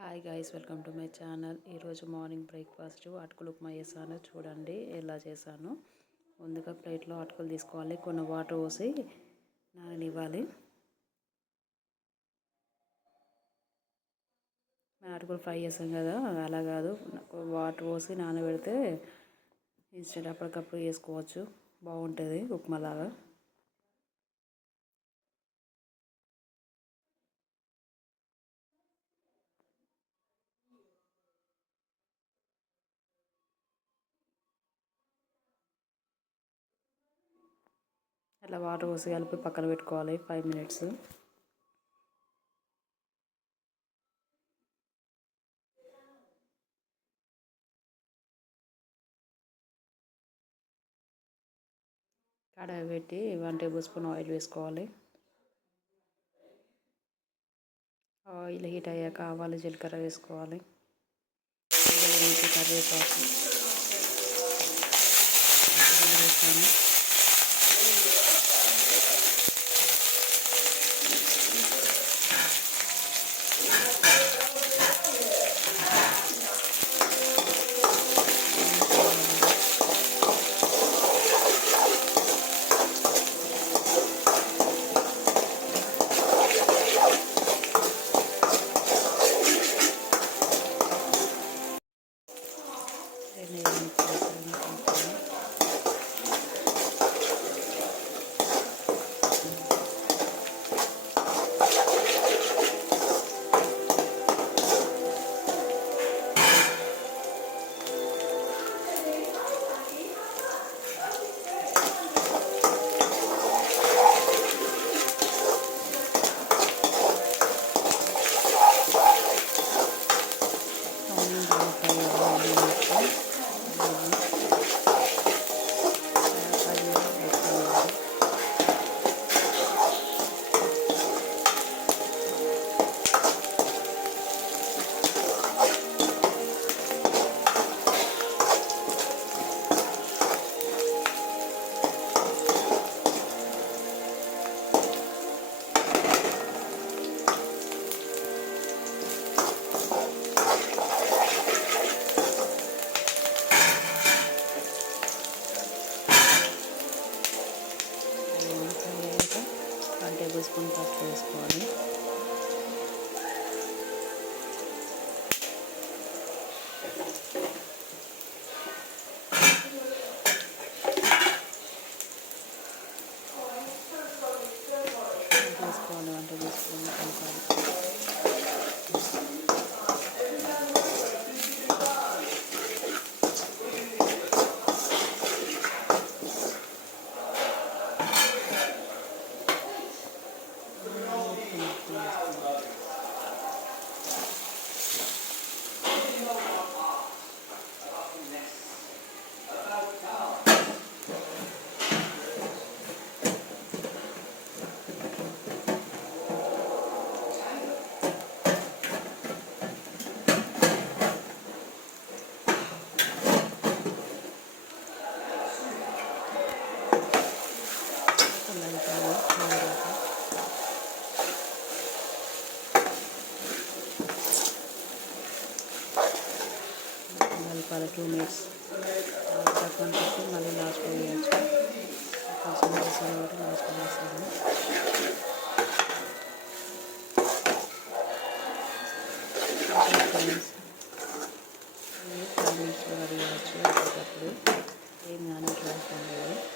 Hi guys, welcome to my channel. ఈరోజు morning breakfast అటుకులు ఉప్మా చేశాను. చూడండి ఎలా చేశాను. ముందుగా ప్లేట్లో అటుకులు తీసుకోవాలి, కొన్ని వాటర్ పోసి నాననివ్వాలి. అటుకులు ఫ్రై చేసాం కదా, అలా కాదు, వాటర్ పోసి నానబెడితే ఇన్స్టెంట్ అప్పటికప్పుడు వేసుకోవచ్చు, బాగుంటుంది ఉప్మాలాగా. అట్లా వాటర్ పోసి కలిపి పక్కన పెట్టుకోవాలి 5 minutes. కడాయి పెట్టి 1 tablespoon ఆయిల్ వేసుకోవాలి. ఆయిల్ హీట్ అయ్యాక ఆవాలు జీలకర్ర వేసుకోవాలి. కరివేపాకు వేసాను. tablespoon పసుపు వేసుకోవాలి. వేసుకోవాలి 1 tablespoon కలపాలి. కలపాలి 2 minutes. తక్కువ పెట్టి మళ్ళీ లాస్ట్లో వేయచ్చు. కొంచెం వేసాను కాబట్టి లాస్ట్లో వేసాను. 5 minutes రెడీ అవ్వచ్చు. అప్పటికప్పుడు ఏం నానట్లేదు.